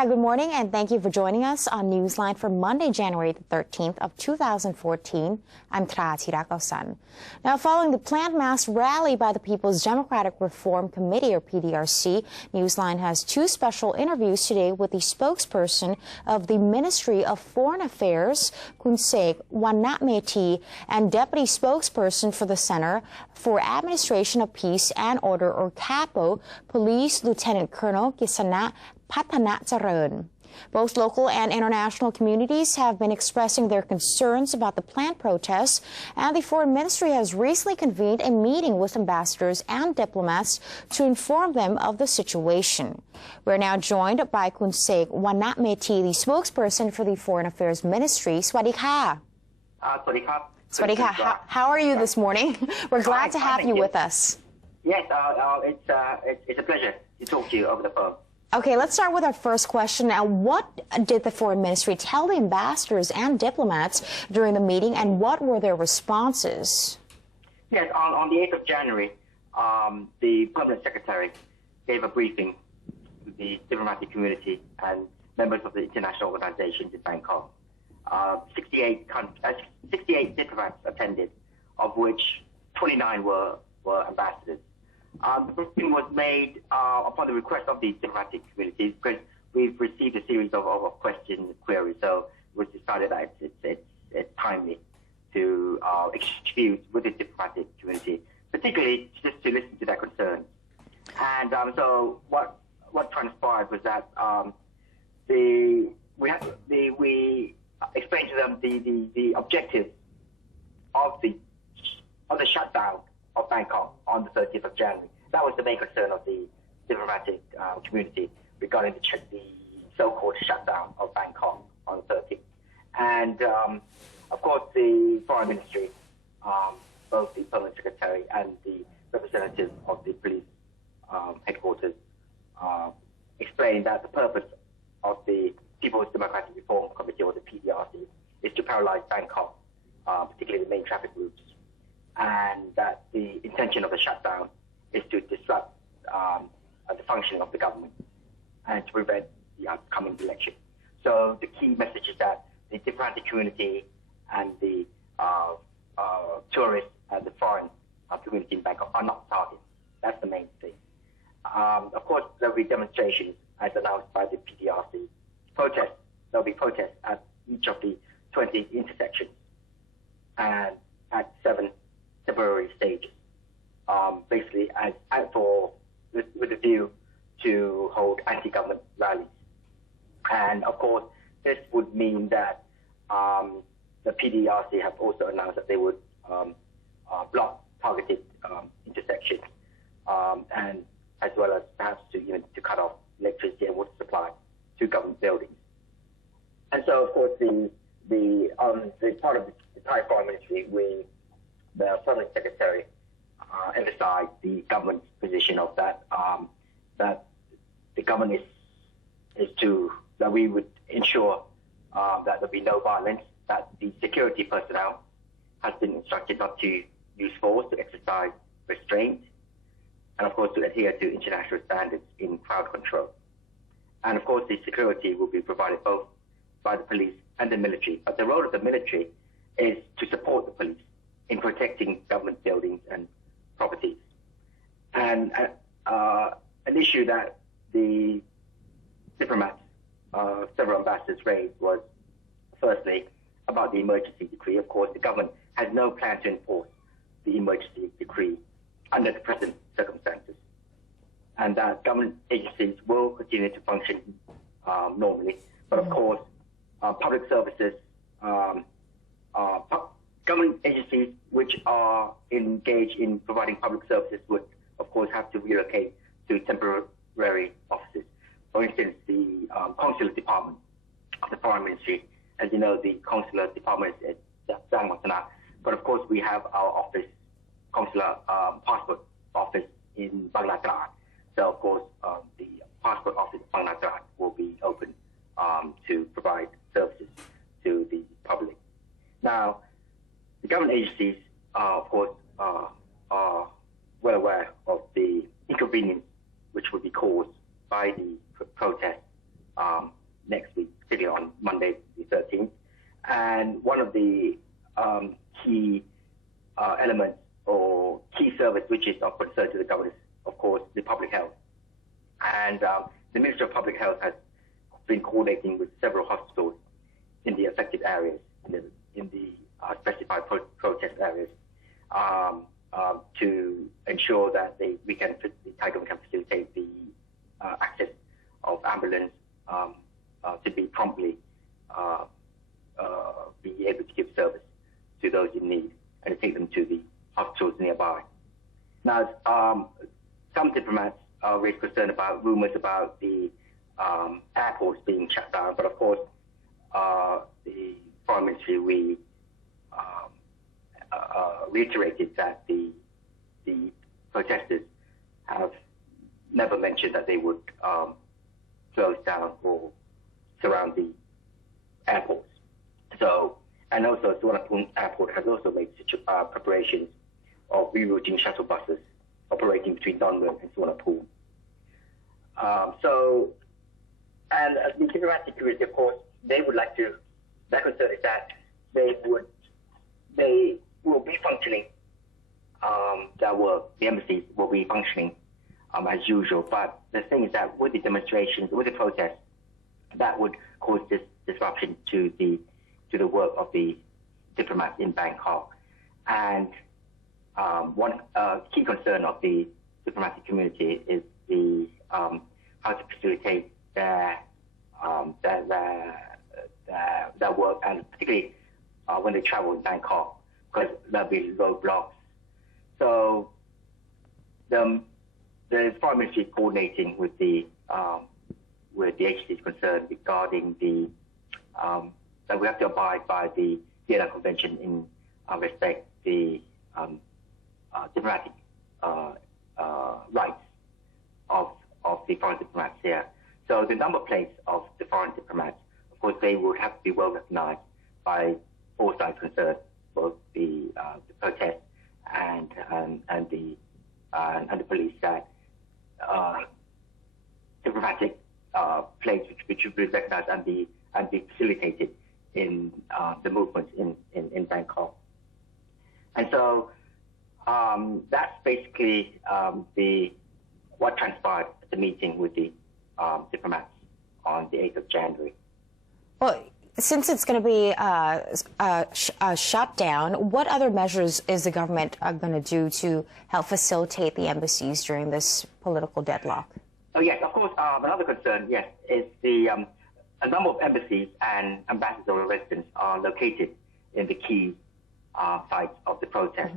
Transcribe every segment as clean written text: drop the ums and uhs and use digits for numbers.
Good morning and thank you for joining us on Newsline for Monday, January the 13th of 2014. I'm Tra Tirakasan. Now, following the planned mass rally by the People's Democratic Reform Committee, or PDRC, Newsline has two special interviews today with the spokesperson of the Ministry of Foreign Affairs, Kunsek Wanatmeti, and deputy spokesperson for the Center for Administration of Peace and Order, or CAPO, Police Lieutenant Colonel Kisana Patana Charan. Both local and international communities have been expressing their concerns about the planned protests, and the Foreign Ministry has recently convened a meeting with ambassadors and diplomats to inform them of the situation. We're now joined by Kunsek Wanatmeti, the spokesperson for the Foreign Affairs Ministry. Swadee ka. Swadee ka. Swadee ka. How are you this morning? We're glad to have you with us. Yes, it's a pleasure to talk to you over the phone. Okay, let's start with our first question. Now, what did the Foreign Ministry tell the ambassadors and diplomats during the meeting, and what were their responses? Yes, on the 8th of January, the Permanent Secretary gave a briefing to the diplomatic community and members of the international organizations in Bangkok. 68 diplomats attended, of which 29 were ambassadors. The briefing was made upon the request of the diplomatic community because we've received a series of questions and queries, so it was decided that it's timely to exchange views with the diplomatic community, particularly just to listen to their concerns. And so what transpired was that we explained to them the objective of the shutdown of Bangkok on the 30th of January. That was the main concern of the diplomatic community regarding the so-called shutdown of Bangkok on the 30th. And of course, the Foreign Ministry, both the Permanent Secretary and the representative of the police headquarters, explained that the purpose of the People's Democratic Reform Committee, or the PDRC, is to paralyze Bangkok, particularly the main traffic routes, and that the intention of the shutdown is to disrupt the functioning of the government and to prevent the upcoming election. So the key message is that the diplomatic community and the tourists and the foreign community in Bangkok are not targets. That's the main thing. Of course, there will be demonstrations as announced by the PDRC. There will be protests at each of the 20 intersections and at 7 temporary stages, basically with a view to hold anti-government rallies. And of course, this would mean that the PDRC have also announced that they would block targeted intersections, and as well as perhaps to cut off electricity and water supply to government buildings. And so, of course, the part of the Thai Foreign Ministry, the Permanent Secretary emphasized the government's position of that the government is that we would ensure that there'll be no violence, that the security personnel has been instructed not to use force, to exercise restraint, and of course to adhere to international standards in crowd control. And of course the security will be provided both by the police and the military, but the role of the military is to support the police in protecting government buildings and properties. And an issue that the diplomats, several ambassadors raised was, firstly, about the emergency decree. Of course, the government has no plan to enforce the emergency decree under the present circumstances, and that government agencies will continue to function normally. But of course, public services, government agencies which are engaged in providing public services would, of course, have to relocate to temporary offices. For instance, the consular department of the Foreign Ministry. As you know, the consular department is at Sangwatana, but of course we have our office, consular passport office in Bangladesh. inconvenience which will be caused by the protest next week, particularly on Monday the 13th. And one of the key elements or key service which is of concern to the government is, of course, the public health. And the Ministry of Public Health has been coordinating with several hospitals in the affected areas, in the specified protest areas, to ensure that the Thai government can facilitate the access of ambulance to be promptly be able to give service to those in need and to take them to the hospitals nearby. Now, some diplomats raised concern about rumors about the airports being shut down, but of course, the Foreign Ministry reiterated that the protesters have never mentioned that they would close down or surround the airports. So, and also Suvarnabhumi Airport has also made preparations of rerouting shuttle buses operating between Dongmen and Suvarnabhumi. And the diplomatic community, of course, they would like to. Their concern is that they will be functioning. The embassies will be functioning as usual. But the thing is that with the demonstrations, with the protests, that would cause this disruption to the work of the diplomats in Bangkok. And one key concern of the diplomatic community is how to facilitate their work, and particularly when they travel in Bangkok, because there'll be roadblocks. So the Foreign Ministry is coordinating with the agencies concerned regarding that we have to abide by the Vienna Convention in respect the diplomatic rights of the foreign diplomats here. So the number plates of the foreign diplomats, of course, they would have to be well recognized by all sides concerned, both the protest and the police, that diplomatic plates which should be recognized and be facilitated in the movements in Bangkok. And so that's basically what transpired at the meeting with the diplomats on the 8th of January. Well, since it's going to be a shutdown, what other measures is the government going to do to help facilitate the embassies during this political deadlock? Oh, yes, of course. Another concern, yes, is a number of embassies and ambassadorial residence are located in the key sites of the protest,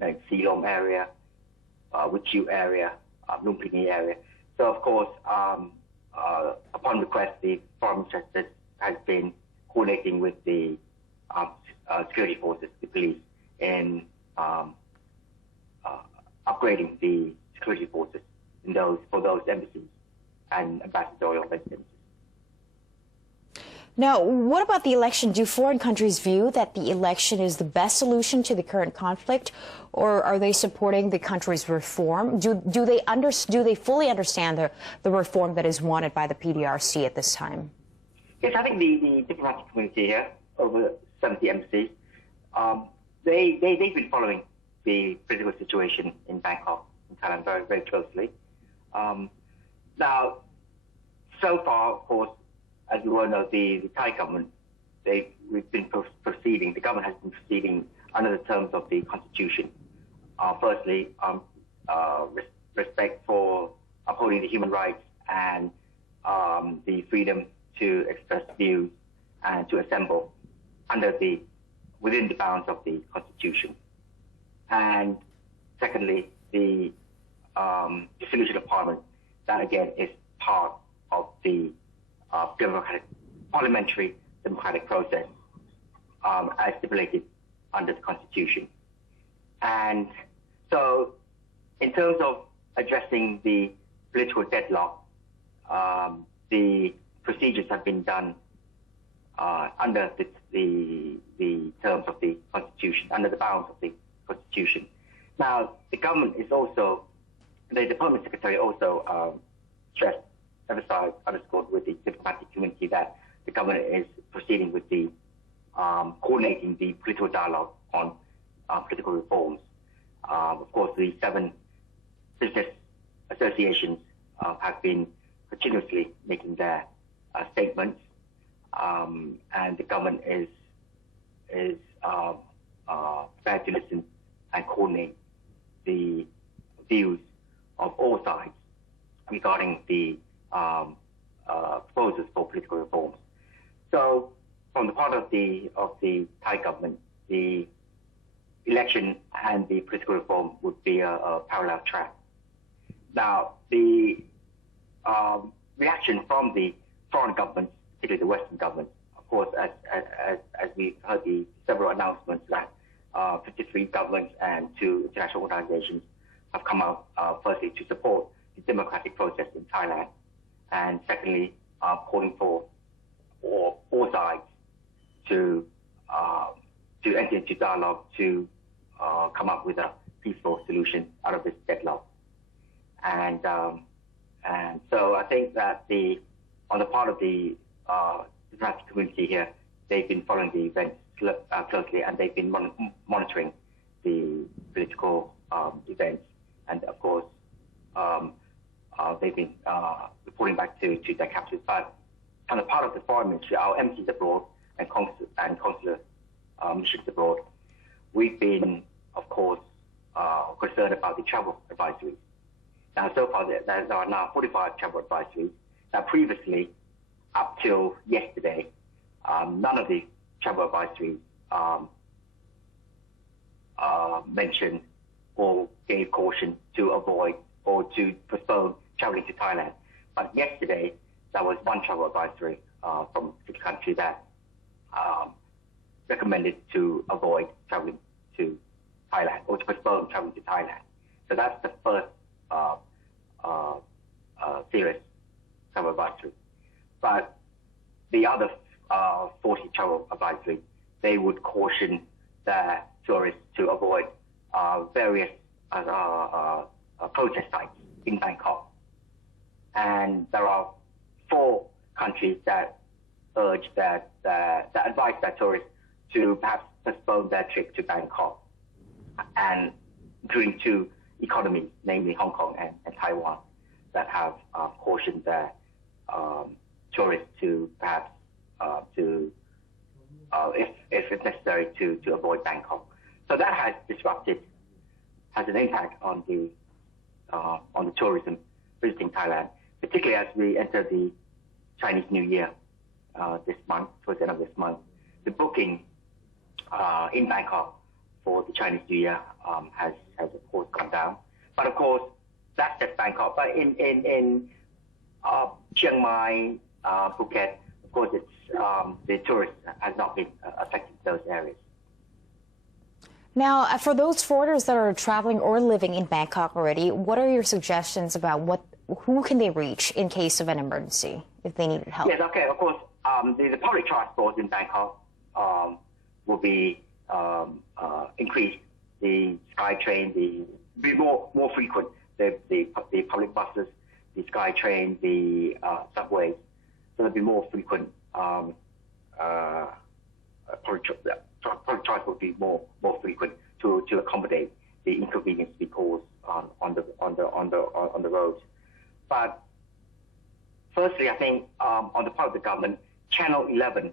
like Silom area, Wichu area, Lumpini area. So, of course, upon request, the Foreign Ministry has been coordinating with the security forces, the police, in upgrading the security forces for those embassies and ambassadorial residences. Now, what about the election? Do foreign countries view that the election is the best solution to the current conflict, or are they supporting the country's reform? Do they fully understand the reform that is wanted by the PDRC at this time? Yes, I think the diplomatic community here, over 70 embassies, they've been following the political situation in Bangkok, in Thailand, very, very closely. Now, so far, of course, as you all know, the Thai government, the government has been proceeding under the terms of the Constitution. Firstly, respect for upholding the human rights and the freedom to express views and to assemble within the bounds of the Constitution. And secondly, the dissolution of Parliament, that again is part of the parliamentary democratic process as stipulated under the Constitution. And so in terms of addressing the political deadlock, the procedures have been done under the terms of the Constitution, under the bounds of the Constitution. Now, the government is also the Permanent Secretary also stressed, emphasized, underscored with the diplomatic community that the government is proceeding with the coordinating the political dialogue on political reforms. Of course, the 7 business associations have been continuously making their statements, and the government is prepared to listen and coordinate the views of all sides regarding the proposals for political reforms. So, from the part of the Thai government, the election and the political reform would be a parallel track. Now, the reaction from the foreign governments, particularly the Western governments, of course, as we heard the several announcements that 53 governments and 2 international organizations have come out, firstly, to support the democratic process in Thailand, and secondly, calling for all sides to enter into dialogue to come up with a peaceful solution out of this deadlock. And so I think that on the part of the diplomatic community here, they've been following the events closely, and they've been monitoring the political events, and of course they've been reporting back to their capitals. But on the part of the foreign ministry, our embassies abroad and consular missions abroad, we've been, of course, concerned about the travel advisories. Now, so far, there are now 45 travel advisories. Now, previously, up till yesterday, none of the travel advisories mentioned or gave caution to avoid or to postpone traveling to Thailand. But yesterday, there was one travel advisory from the country that recommended to avoid traveling to Thailand or to postpone traveling to Thailand. So that's the first serious travel advisory. But the other 40 travel advisories, they would caution their tourists to avoid various protest sites in Bangkok. And there are 4 countries that urge that advise their tourists to perhaps postpone their trip to Bangkok, and including 2 economies, namely Hong Kong and Taiwan, that have cautioned their tourists to perhaps if it's necessary to avoid Bangkok. So that has an impact on the tourism visiting Thailand, particularly as we enter the Chinese New Year this month, towards the end of this month. The booking in Bangkok for the Chinese New Year has of course gone down. But of course, that's just Bangkok. But in Chiang Mai, Phuket, of course, it's the tourists has not been affected in those areas. Now, for those foreigners that are traveling or living in Bangkok already, what are your suggestions about who can they reach in case of an emergency if they needed help? Yes, okay, of course. The public transport in Bangkok will be increased. The SkyTrain, be more frequent. The public buses, the SkyTrain, the subways. So there'll be more frequent public transport will be more frequent to accommodate the inconvenience we cause on the roads. But firstly, I think on the part of the government, Channel 11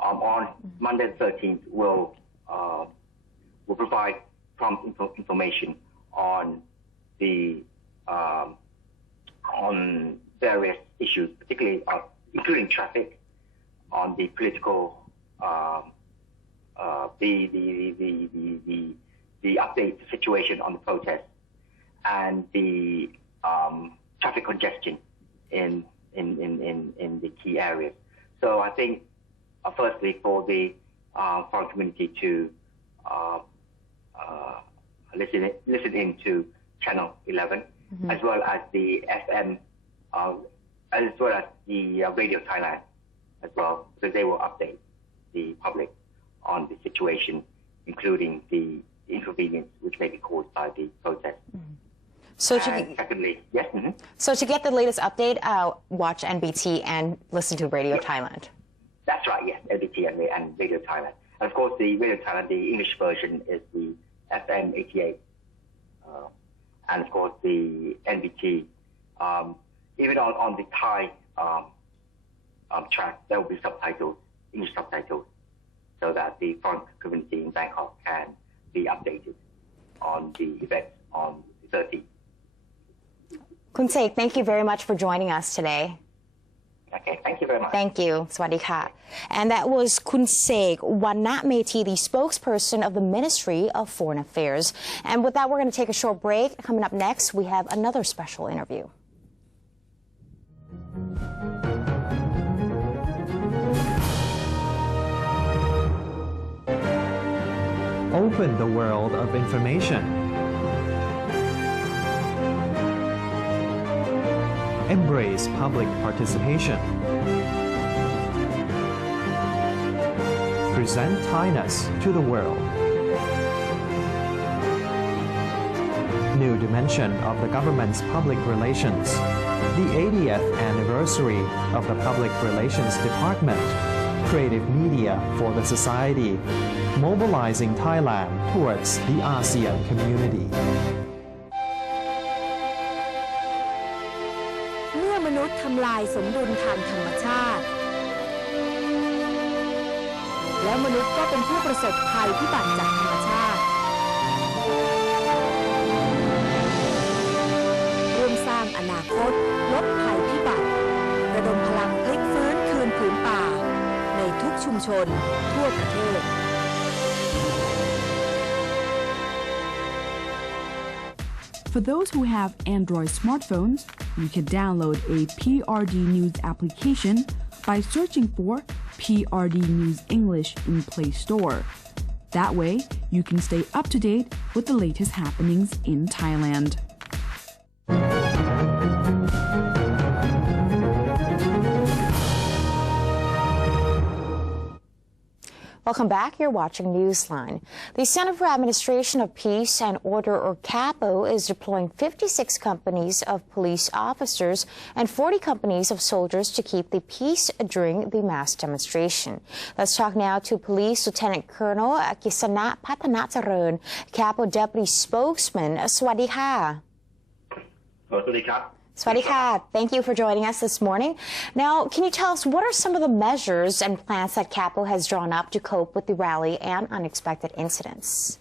on Monday the 13th will provide prompt information on the on various issues, particularly including traffic, on the political the update situation on the protest, and the traffic congestion in the key areas. So I think firstly for the foreign community to listen in to Channel 11, as well as the FM, as well as the Radio Thailand as well, because they will update the public on the situation, including the inconvenience which may be caused by the protest. So secondly, yes. So to get the latest update, watch NBT and listen to Radio Thailand. That's right, yes, NBT and Radio Thailand. And of course, the Radio Thailand, the English version is the FM 88. And of course, the NBT, even on the Thai track, there will be subtitles, English subtitles, so that the foreign community in Bangkok can be updated on the events on the 30th. Kun Sek, thank you very much for joining us today. Okay, thank you very much. Thank you. Swadee ka. And that was Kun Sek Wanatmeti, the spokesperson of the Ministry of Foreign Affairs. And with that, we're going to take a short break. Coming up next, we have another special interview. Open the world of information. Embrace public participation. Present Thainess to the world. New dimension of the government's public relations. The 80th anniversary of the Public Relations Department. Creative media for the society. Mobilizing Thailand towards the ASEAN community. เมื่อมนุษย์ทำลายสมดุลทางธรรมชาติแล้วมนุษย์ก็เป็นผู้ประสบภัยพิบัติจากธรรมชาติร่วมสร้างอนาคตลดภัยพิบัติระดมพลังพลิกฟื้นคืนผืนป่าในทุกชุมชนทั่วประเทศFor those who have Android smartphones, you can download a PRD News application by searching for PRD News English in Play Store. That way, you can stay up to date with the latest happenings in Thailand. Welcome back. You're watching Newsline. The Center for Administration of Peace and Order, or CAPO, is deploying 56 companies of police officers and 40 companies of soldiers to keep the peace during the mass demonstration. Let's talk now to Police Lieutenant Colonel Kisana Patanacharan, CAPO Deputy Spokesman. Swadee ka. Swadee ka. Swadee ka. Thank you for joining us this morning. Now, can you tell us what are some of the measures and plans that CAPO has drawn up to cope with the rally and unexpected incidents?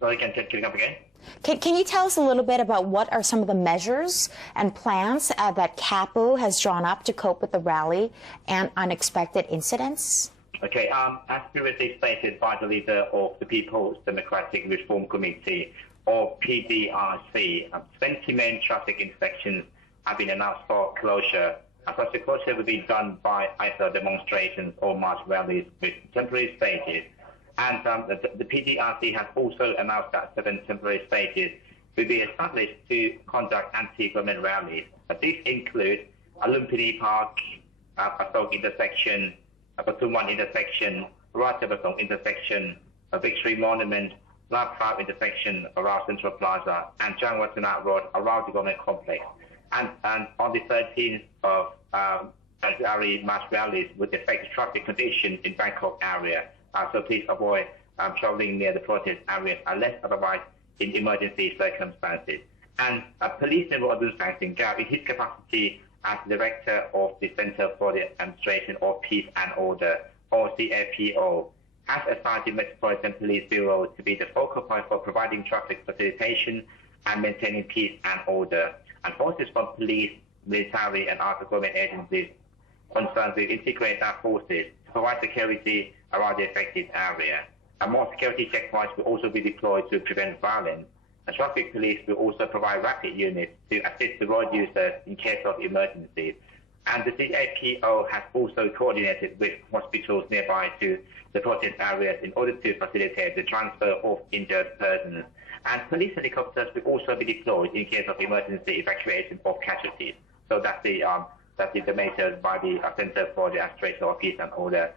Sorry, can you come again? Can you tell us a little bit about what are some of the measures and plans that CAPO has drawn up to cope with the rally and unexpected incidents? Okay, as previously stated by the leader of the People's Democratic Reform Committee, or PDRC, 20 main traffic intersections have been announced for closure. Such a closure will be done by either demonstrations or march rallies with temporary stages. And the PDRC has also announced that 7 temporary stages will be established to conduct anti-government rallies. These include Lumpini Park, Pasok intersection, Patumwan intersection, Ratchabasong intersection, Victory Monument, La Prab intersection around Central Plaza, and Jangwatana Road around the government complex. And on the 13th of January, mass rallies would affect traffic conditions in Bangkok area. So please avoid traveling near the protest areas unless otherwise in emergency circumstances. And Police General Adun Sangsingao, in his capacity as Director of the Center for the Administration of Peace and Order, or CAPO, has assigned the Metropolitan Police Bureau to be the focal point for providing traffic facilitation and maintaining peace and order. And forces from police, military, and other government agencies concerned will integrate their forces to provide security around the affected area. And more security checkpoints will also be deployed to prevent violence. The traffic police will also provide rapid units to assist the road users in case of emergencies. And the CAPO has also coordinated with hospitals nearby to the protest areas in order to facilitate the transfer of injured persons. And police helicopters will also be deployed in case of emergency evacuation of casualties. So that's the measures by the Center for the Administration of Peace and Order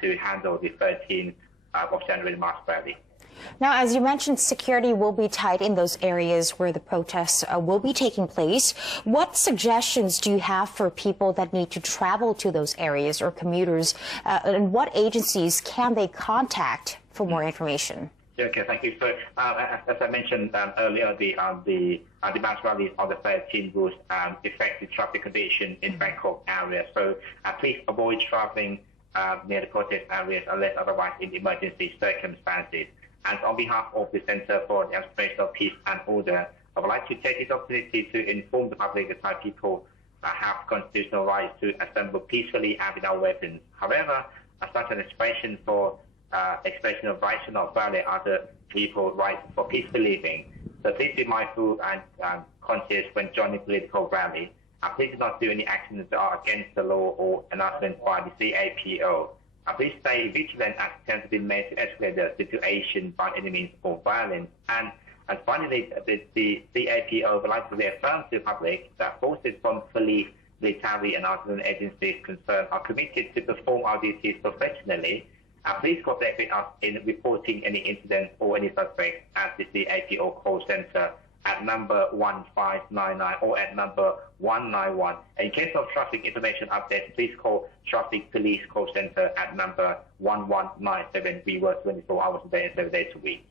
to handle the 13th of January mass rally. Now, as you mentioned, security will be tight in those areas where the protests will be taking place. What suggestions do you have for people that need to travel to those areas or commuters, and what agencies can they contact for more information? Okay, thank you. So, as I mentioned earlier, the mass rallies on the 13th will affect the traffic condition in Bangkok area. So, please avoid traveling near the protest areas unless otherwise in emergency circumstances. And on behalf of the Center for the Administration of Peace and Order, I would like to take this opportunity to inform the public that Thai people have constitutional rights to assemble peacefully and without weapons. However, such an expression of rights should not violate other people's rights for peaceful living. So please be mindful and conscious when joining political rally. Please do not do any actions that are against the law or announcement by the CAPO. Please stay vigilant as attempts have been made to escalate the situation by any means of violence. And finally, the CAPO would like to reaffirm to the public that forces from police, military and other agencies concerned are committed to perform our duties professionally. Please contact us in reporting any incidents or any suspects at the CAPO call center at number 1599 or at number 191. In case of traffic information updates, please call Traffic Police Call Center at number 1197. We work 24 hours a day and 7 days a week.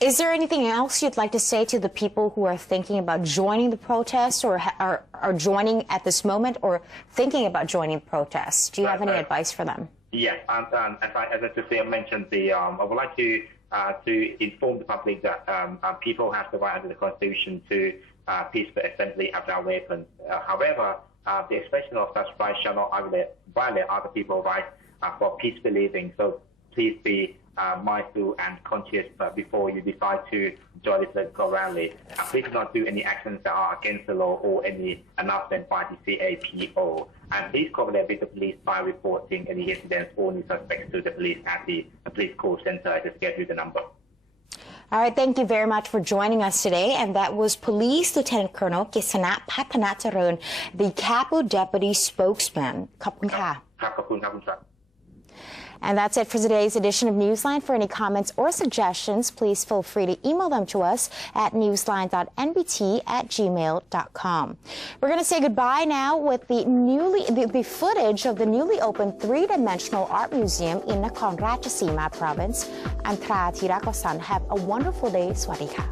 Is there anything else you'd like to say to the people who are thinking about joining the protests or are joining at this moment or thinking about joining the protests? Do you have any advice for them? Yes, as I just mentioned, I would like to inform the public that people have the right under the Constitution to peaceful assembly without weapons. However, the expression of such rights shall not violate other people's rights for peaceful living. So please be mindful and conscious before you decide to join this political rally. Please do not do any actions that are against the law or any announcement by the CAPO. And please cooperate with the police by reporting any incidents or any suspects to the police at the police call center. I just gave you the number. All right, thank you very much for joining us today. And that was Police Lieutenant Colonel Kisana Patanacharan, the Capo Deputy Spokesman. ขอบคุณค่ะ ขอบคุณครับ And that's it for today's edition of Newsline. For any comments or suggestions, please feel free to email them to us at newsline.nbt@gmail.com. We're going to say goodbye now with the footage of the newly opened three-dimensional art museum in Nakhon Ratchasima province. I'm Thra Thirakosan. Have a wonderful day. Swadee ka.